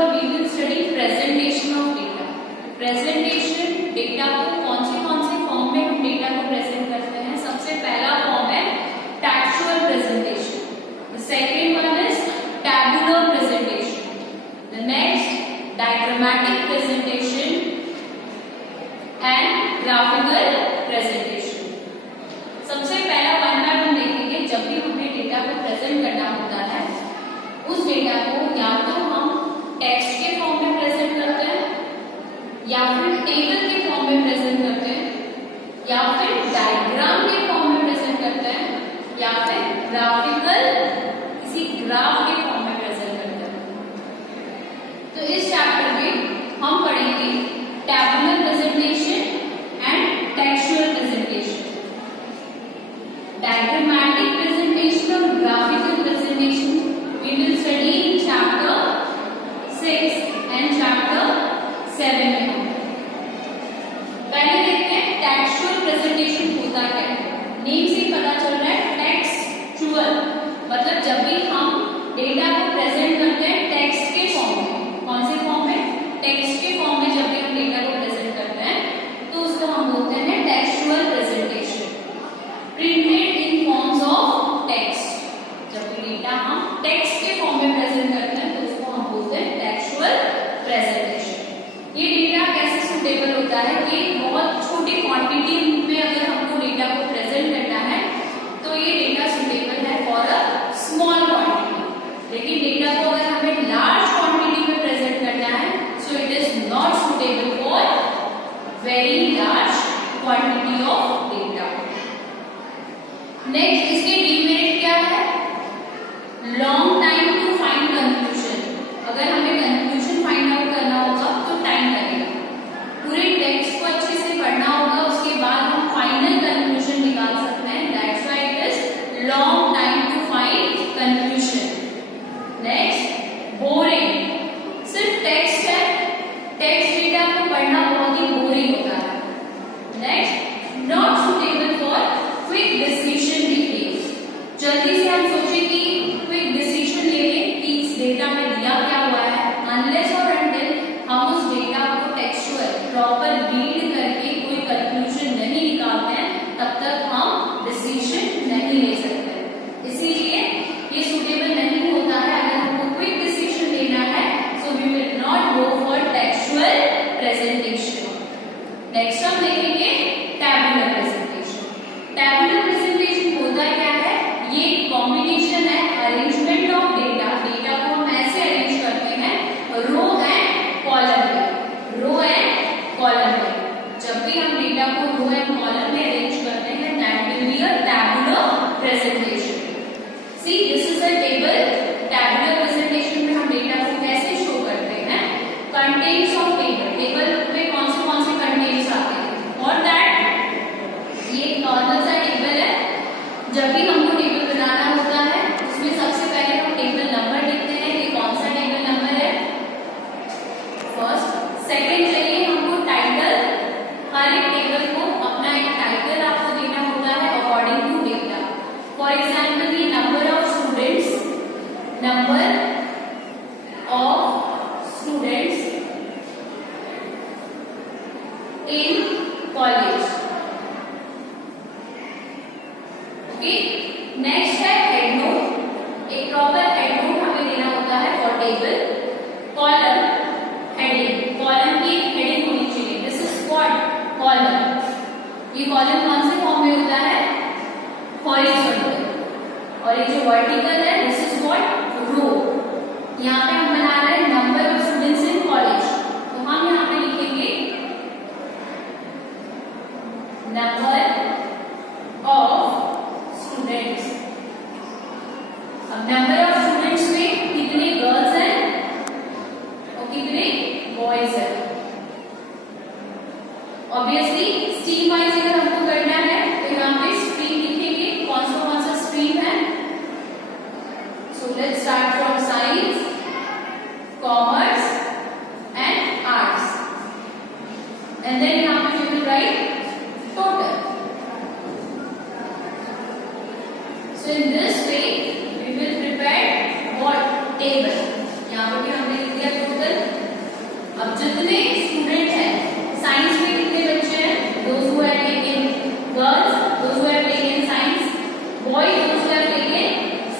और we will study presentation of data. Presentation, data को कौन से फॉर्म में हम डेटा को प्रेजेंट करते हैं। सबसे पहला फॉर्म है textual presentation, the second one is tabular presentation, the next diagrammatic presentation and graphical presentation. सबसे पहला वन बाय वन देखेंगे। जब भी हमें डेटा को प्रेजेंट करना होता है, उस डेटा को या तो हम टेक्स्ट के फॉर्म में प्रेजेंट करते हैं, या फिर टेबल के फॉर्म में प्रेजेंट करते हैं, या फिर डायग्राम के फॉर्म में प्रेजेंट करते हैं, या फिर ग्राफिकल किसी ग्राफ के फॉर्म में प्रेजेंट करते हैं। तो इस चैप्टर में हम पढ़ेंगे tabular presentation and textual presentation, diagrammatic presentation और graphical presentation we will study in chapter 6 and chapter 7 में। पहले देखते हैं टेक्सचुअल प्रेजेंटेशन होता है। नेम से पता चल रहा है टेक्सचुअल, मतलब जब भी हम डेटा को प्रेजेंट करते हैं टेक्स्ट के फॉर्म में। कौन से फॉर्म में? टेक्स्ट के फॉर्म में जब भी हम डेटा को प्रेजेंट करते हैं तो उसको हम बोलते हैं textual presentation. Printed in forms of text, जब भी डेटा हम टेक्स्ट के फॉर्म में प्रेजेंट करते हैं तो उसको हम बोलते हैं टेक्सचुअल प्रेजेंटेशन। ये डेटा कैसे सुटेबल होता है कि बहुत छोटी क्वांटिटी में अगर हमको डेटा को प्रेजेंट करना है तो ये डेटा सुटेबल है फॉर अ स्मॉल क्वांटिटी। लेकिन डेटा को अगर हमें लार्ज क्वांटिटी में प्रेजेंट करना है so it is not suitable for very large quantity of data. Next, इसके डीमेरिट क्या है? Long time to find conclusion. अगर हमें कंक्लूजन फाइंड आउट करना होगा तो टाइम लगेगा। पूरे टेक्स्ट को अच्छे से पढ़ना होगा, उसके बाद हम फाइनल कंक्लूजन निकाल सकते हैं। That's why it is long time to find conclusion. Next, boring. सिर्फ टेक्स्ट है, टेक्स्ट डेटा को पढ़ना बहुत ही बोरिंग होता है। Next, not suitable for quick decision making. जल्दी से हम सोचें कि क्विक डिसीजन ले लें कि इस डेटा में दिया क्या हुआ है, अनलेस और अनटिल हम उस डेटा को टेक्सचुअल प्रॉपर रीड करके कोई कंक्लूजन नहीं निकालते हैं तब तक हम डिसीजन नहीं ले सकते। इसीलिए ये सुटेबल नहीं होता है। अगर हमको क्विक डिसीजन लेना है so we will not go for textual presentation. Next हम देखेंगे टैबुलर प्रेजेंटेशन। टैबुलर प्रेजेंटेशन होता क्या है? ये कॉम्बिनेशन है अरेंजमेंट ऑफ डेटा। डेटा को हम ऐसे अरेंज करते हैं रो एंड कॉलम में, रो एंड कॉलम में। जब भी हम डेटा को रो एंड कॉलम में अरेंज करते हैं that will be a tabular presentation. See this is a table. Tabular presentation में हम डेटा को कैसे शो करते हैं? Contents of table. टेबल में कौन से कंटेंट्स आते हैं? और दैट ये नॉर्मल सा टेबल है। जब भी हमको टेबल बनाना होता है उसमें सबसे पहले हम टेबल नंबर लिखते हैं कि कौन सा टेबल नंबर है फर्स्ट। सेकंड चाहिए हमको टाइटल। हर एक टेबल को अपना एक टाइटल आपको देना होता है according to data. For example ये number of students, number of students in college. Okay, next है हेड नोट। एक प्रॉपर हेड नोट हमें देना होता है for table. Column, heading. Column की हेडिंग होनी चाहिए। This is what? कॉलम। ये कॉलम कौन से फॉर्म में होता है? हॉरिजॉन्टल। और ये जो वर्टिकल है दिस इज व्हाट? रो। यहाँ पे हम बना रहे हैं number of students in college, तो हम यहाँ पे लिखेंगे नंबर ऑफ स्टूडेंट्स। अब नंबर ऑफ स्टूडेंट्स में कितने गर्ल्स हैं और कितने बॉयज हैं। ऑब्वियसली स्ट्रीम वाइज अगर हमको करना है तो यहाँ पे स्ट्रीम लिखेंगे। कौन सा स्ट्रीम है? जितने स्टूडेंट हैं साइंस में कितने बच्चे हैं, those who have taken girls, those who have taken science, boys those who have taken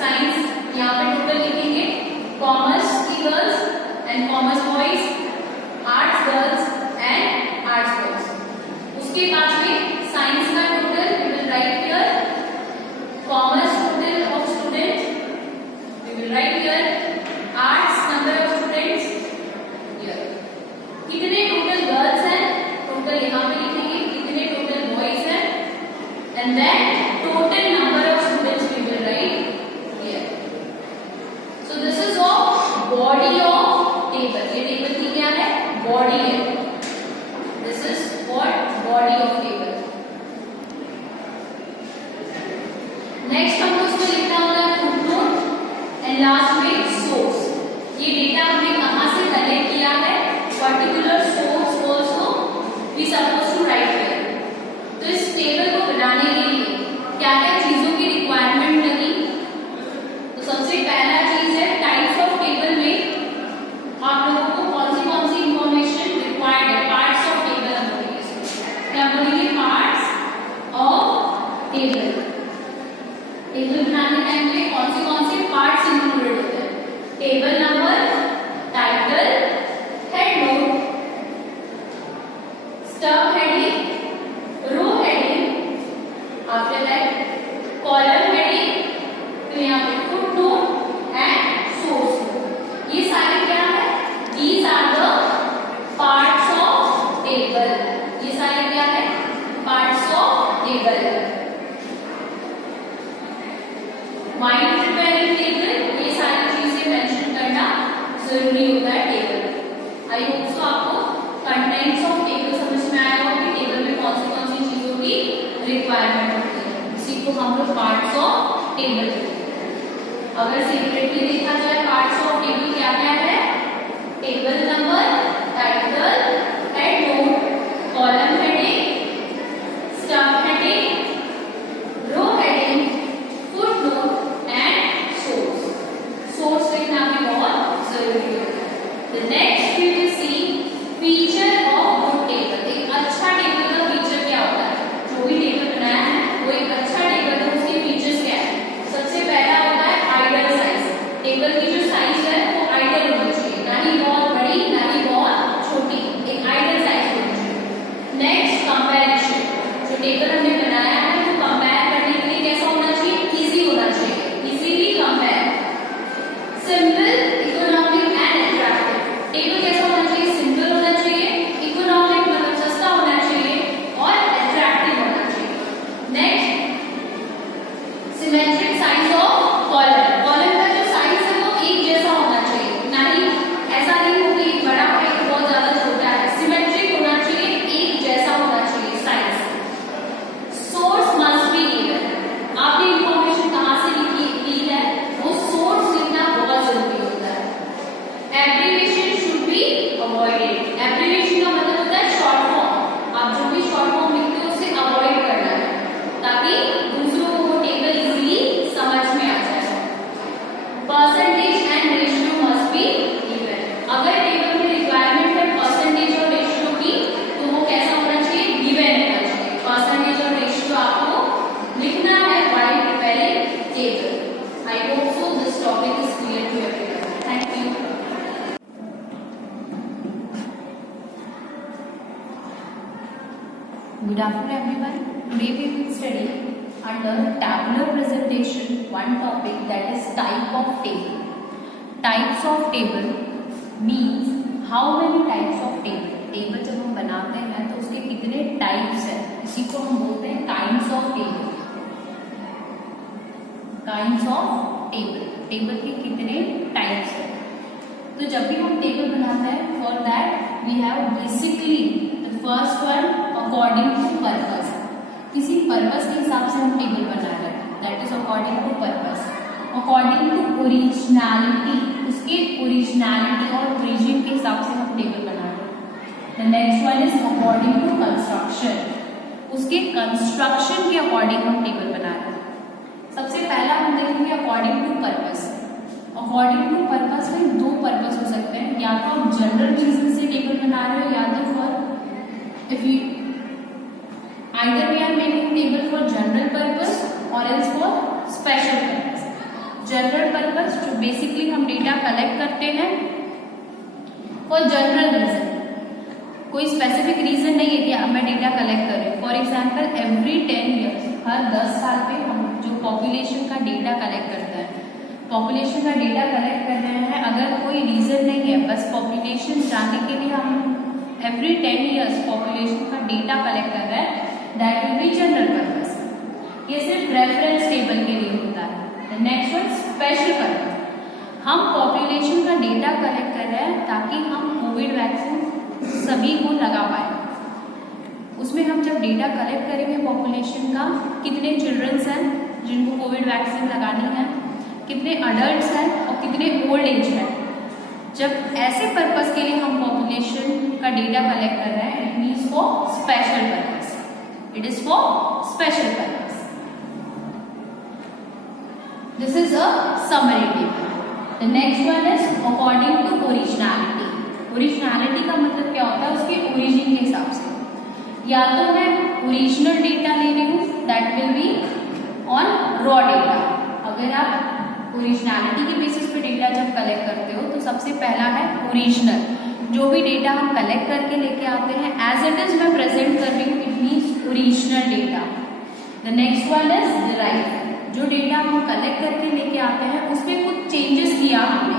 science. यहाँ पे टोटल लिखेंगे कॉमर्स की girls and commerce boys, arts girls and arts boys. उसके बाद में साइंस का total we will write here, commerce total of students we will write here, arts number of students here, कितने total girls हैं total यहाँ पे लिखेंगे, कितने टोटल बॉयज हैं, and then total number of students we will write here. So this is of body of table. ये table की क्या है, बॉडी है। This is what, body of table. Next हमको इसमें लिखना होता है फुटनोट एंड लास्ट में सोर्स। ये डेटा हमने कहां से कलेक्ट किया है, particular source also we suppose to write here. तो इस टेबल को बनाने के लिए क्या क्या चीजों की रिक्वायरमेंट लगी, तो सबसे पहला चीज है टाइप्स ऑफ टेबल में आप लोगों को कौन सी इंफॉर्मेशन रिक्वायर्ड है, पार्ट्स ऑफ टेबल हम बोलेंगे, क्या बोलेंगे, पार्ट्स ऑफ टेबल। टेबल बनाने टाइम में कौन से पार्ट्स इंक्लूडेड होते हैं, table number, title, head note, stub heading, row heading, after that column heading, फिर यहाँ पे foot note and source note. ये सारे क्या है, these are the parts of table. ये सारे क्या है, parts of table. Mind preparing table, ये सारी चीजें मेंशन करना जरूरी होता है टेबल। आई होप सो आपको कंटेंट्स ऑफ टेबल समझ में आया होगा कि टेबल में कौन सी चीजों की रिक्वायरमेंट होती है। इसी को हम लोग पार्ट्स ऑफ टेबल। अगर सेपरेटली देखा जाए पार्ट्स ऑफ टेबल क्या क्या है, table number, title, head note, column heading, stub heading, row heading, foot note and source. Source लिखना भी बहुत जरूरी होता है। The next we will see feature of good table. एक अच्छा टेबल का फीचर क्या होता है, जो भी टेबल बनाया है वो एक अच्छा टेबल है, उसके फीचर्स क्या है। सबसे पहला होता है आइडियल साइज। टेबल की जो साइज है वो आइडियल होनी चाहिए, ना ही बहुत बड़ी ना ही बहुत छोटी, एक आइडियल साइज होनी चाहिए। नेक्स्ट कंपैरिजन, जो टेबल हमने बनाया है वो कंपेयर करने के लिए कैसा होना चाहिए, इजी होना चाहिए, easily compare. Simple, economic and attractive. Table कैसा होना चाहिए, सिंपल होना चाहिए, इकोनॉमिक मतलब सस्ता होना चाहिए और अट्रैक्टिव होना चाहिए। Next symmetric size of column. Column का जो साइज है वो एक जैसा होना चाहिए, ना ही ऐसा नहीं हो कि बड़ा है तो बहुत ज्यादा छोटा है। सिमेट्रिक होना चाहिए, एक जैसा होना चाहिए size. Source must be given. आपने इंफॉर्मेशन कहां से ली है वो सोर्स लिखना बहुत जरूरी होता है। Abbreviation should be avoided. Abbreviation का मतलब होता है शॉर्ट फॉर्म। आप जो भी शॉर्ट फॉर्म लिखते हो उसे अवॉइड करना है ताकि दूसरों को वो टेबल इजीली समझ में आ जाए। Percentage and ratio must be given. अगर टेबल में रिक्वायरमेंट है परसेंटेज और रेशियो की तो वो कैसा होना चाहिए, गिवन होना चाहिए। परसेंटेज और रेशियो आपको लिखना है while preparing table. I hope so this topic is clear to everyone. Thank you. Good afternoon everyone. Today we will study under tabular presentation one topic, that is type of table. Types of table means how many types of table. Table जब हम बनाते हैं तो उसके कितने types हैं, इसी को हम बोलते हैं kinds of table. Kinds of table. Table के कितने types हैं. तो जब भी हम टेबल बनाते हैं, for that we have basically the first one according to purpose. किसी पर्पस के हिसाब से हम टेबल बना रहे हैं, that is according to purpose. According to originality, उसके originality और origin के हिसाब से हम टेबल बना रहे हैं. The next one is according to construction. उसके construction के according हम टेबल बना रहे हैं. सबसे पहला हम देखेंगे according to purpose. According to purpose में दो पर्पस हो सकते हैं, या तो आप जनरल रीजन से टेबल बना रहे हो, या तो for if you either we are making table for general purpose और else for special purpose. General purpose जो बेसिकली हम डेटा कलेक्ट करते हैं फॉर जनरल रीजन, कोई स्पेसिफिक रीजन नहीं है कि मैं डेटा कलेक्ट कर रही हूँ। फॉर एग्जाम्पल एवरी 10 ईयर्स, हर 10 साल पे हम जो पॉपुलेशन का डेटा कलेक्ट करते हैं, पॉपुलेशन का डेटा कलेक्ट कर रहे हैं, अगर कोई रीजन नहीं है, बस पॉपुलेशन जानने के लिए हम एवरी 10 ईयर्स पॉपुलेशन का डेटा कलेक्ट कर रहे हैं, that will B general purpose. ये सिर्फ रेफरेंस टेबल के लिए होता है। नेक्स्ट वन स्पेशल पर्पस, हम पॉपुलेशन का डेटा कलेक्ट कर रहे हैं ताकि हम कोविड वैक्सीन सभी को लगा पाए। उसमें हम जब डेटा कलेक्ट करेंगे पॉपुलेशन का, कितने चिल्ड्रंस हैं जिनको कोविड वैक्सीन लगानी है, कितने अडल्ट्स हैं और कितने ओल्ड एज है, जब ऐसे पर्पस के लिए हम पॉपुलेशन का डेटा कलेक्ट कर रहे हैं, it means for special purpose, it is for special purpose. This is a summary table. The next one is according to originality. Originality का मतलब क्या होता है, उसके ओरिजिन के हिसाब से। या तो मैं ओरिजिनल डेटा ले रही हूँ, that will be on raw data. अगर आप ओरिजिनलिटी के बेसिस पे डेटा जब कलेक्ट करते हो तो सबसे पहला है ओरिजिनल। जो भी डेटा हम कलेक्ट करके लेके आते हैं एज इट इज मैं प्रेजेंट कर रही हूँ, it means original data. The next one is derive. जो डेटा हम कलेक्ट करके लेके आते हैं उसमें कुछ चेंजेस किया हमने,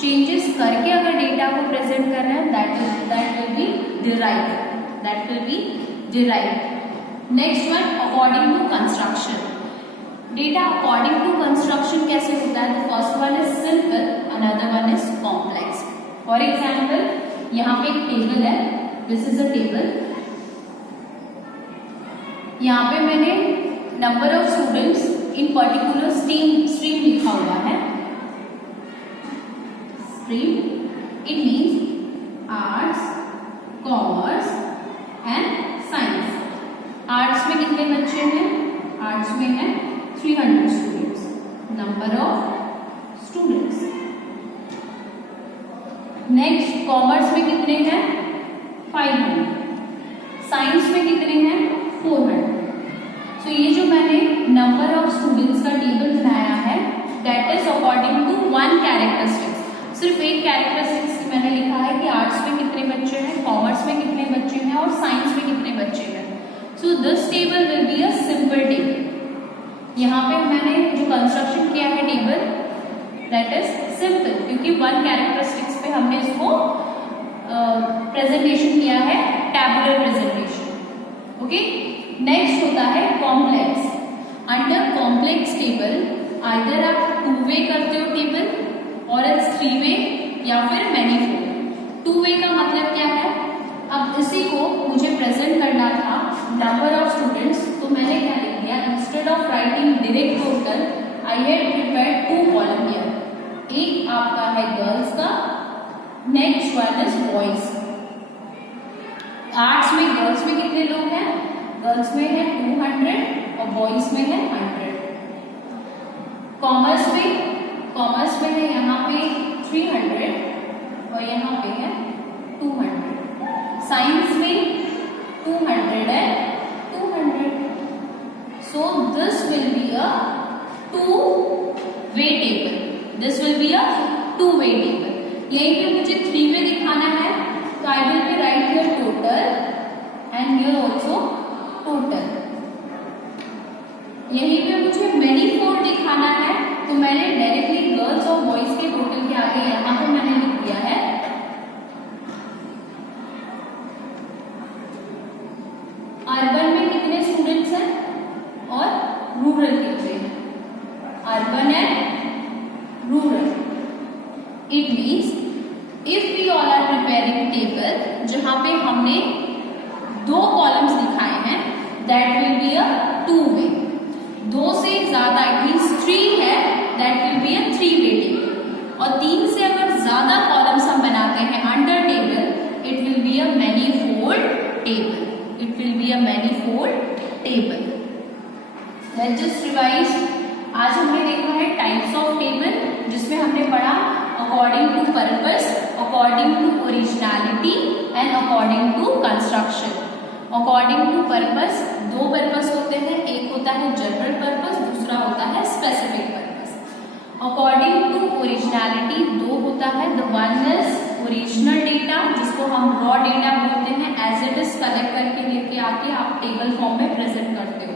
चेंजेस करके अगर डेटा को प्रेजेंट कर रहे हैं, that will be derive, that will be derive. Next one according to construction. Data according to construction कैसे होता है? The first one is simple, another one is complex. For example यहाँ पे एक टेबल है, दिस इज अ टेबल। यहाँ पे मैंने number of students in particular stream लिखा हुआ है। Stream it means arts, commerce and science. Arts में कितने बच्चे हैं? आर्ट्स में है 300 students, number of students. Next commerce में कितने हैं? 500। साइंस में कितने हैं? 400। तो ये जो मैंने नंबर ऑफ स्टूडेंट्स का टेबल बनाया है, that is according to one characteristics. सिर्फ एक कैरेक्टरिस्टिक्स मैंने लिखा है कि आर्ट्स में कितने बच्चे हैं, कॉमर्स में कितने बच्चे हैं और साइंस में कितने बच्चे हैं। So this table will be a simple table. यहाँ पे मैंने जो कंस्ट्रक्शन किया है टेबल, दैट इज सिंपल, क्योंकि वन कैरेक्टरिस्टिक्स पे हमने इसको प्रेजेंटेशन किया है, टैबुलर प्रेजेंटेशन। ओके, नेक्स्ट होता है complex. Under complex table either आप 2 वे करते हो टेबल और एल्स 3 वे या फिर मैनीफोल्ड। 2 वे का मतलब क्या है? अब इसी को मुझे प्रेजेंट करना था नंबर ऑफ स्टूडेंट्स, तो मैंने क्या लिख दिया, instead of writing direct total I had prepared 2 column here. एक आपका है गर्ल्स का, next one is boys. Arts में गर्ल्स में कितने लोग हैं? गर्ल्स में है 200 और बॉयज में है 100। कॉमर्स में है यहाँ पे 300 और यहाँ पे है 200। साइंस में 200 है 200। So this will be a 2 way table, this will be a 2 way table. यहीं पे मुझे 3 वे दिखाना है, तो I will be right here total and here also total. यहीं पे मुझे मैनीफोल्ड दिखाना है, तो मैंने डायरेक्टली गर्ल्स और बॉयज के टोटल के आगे यहाँ पे मैंने लिख दिया है अर्बन में कितने स्टूडेंट्स हैं और रूरल कितने हैं, urban and rural. It means if we all are preparing table जहां पे हमने 2 कॉलम्स दिखाए हैं, that will be a 2 way. 2 से ज्यादा इट मीन्स 3 है, that will be a 3 way table. और 3 से अगर ज्यादा कॉलम्स हम बनाते हैं under table, it will be a manifold table, it will be a manifold table. Let's just revise. आज हमने देखा है टाइप्स ऑफ टेबल, जिसमें हमने अकॉर्डिंग टू पर्पस, दो पर्पस होते हैं, एक होता है जनरल पर्पस, दूसरा होता है specific purpose. According to originality, दो होता है, the one is original data जिसको हम रॉ डेटा बोलते हैं, एज इट इज कलेक्ट करके लेके आके आप टेबल फॉर्म में प्रेजेंट करते हो।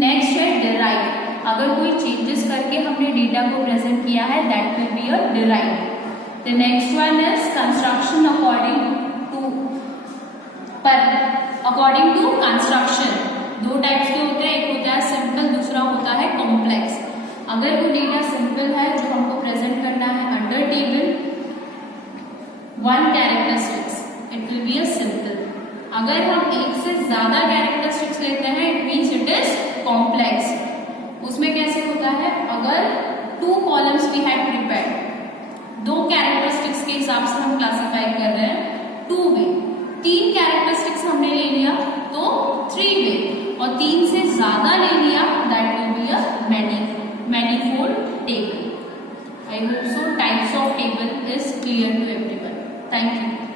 नेक्स्ट है डिराइव, अगर कोई चेंजेस करके हमने डेटा को प्रेजेंट किया है, that will be a derive. The next one is construction according to according to construction, दो टाइप्स के होते हैं, एक होता है सिंपल, दूसरा होता है कॉम्प्लेक्स। अगर वो डेटा सिंपल है जो हमको प्रेजेंट करना है under table one characteristics, it will be a simple. अगर हम एक से ज्यादा कैरेक्टरिस्टिक्स लेते हैं, it means it is complex. उसमें कैसे होता है, अगर two columns we had prepared, दो कैरेक्टरिस्टिक्स के हिसाब से हम क्लासिफाई कर रहे हैं, टू वे, तीन कैरेक्टरिस्टिक्स हमने ले लिया तो थ्री वे, और तीन से ज्यादा ले लिया that will be a manifold table. I hope so types of table is clear to everyone. Thank you.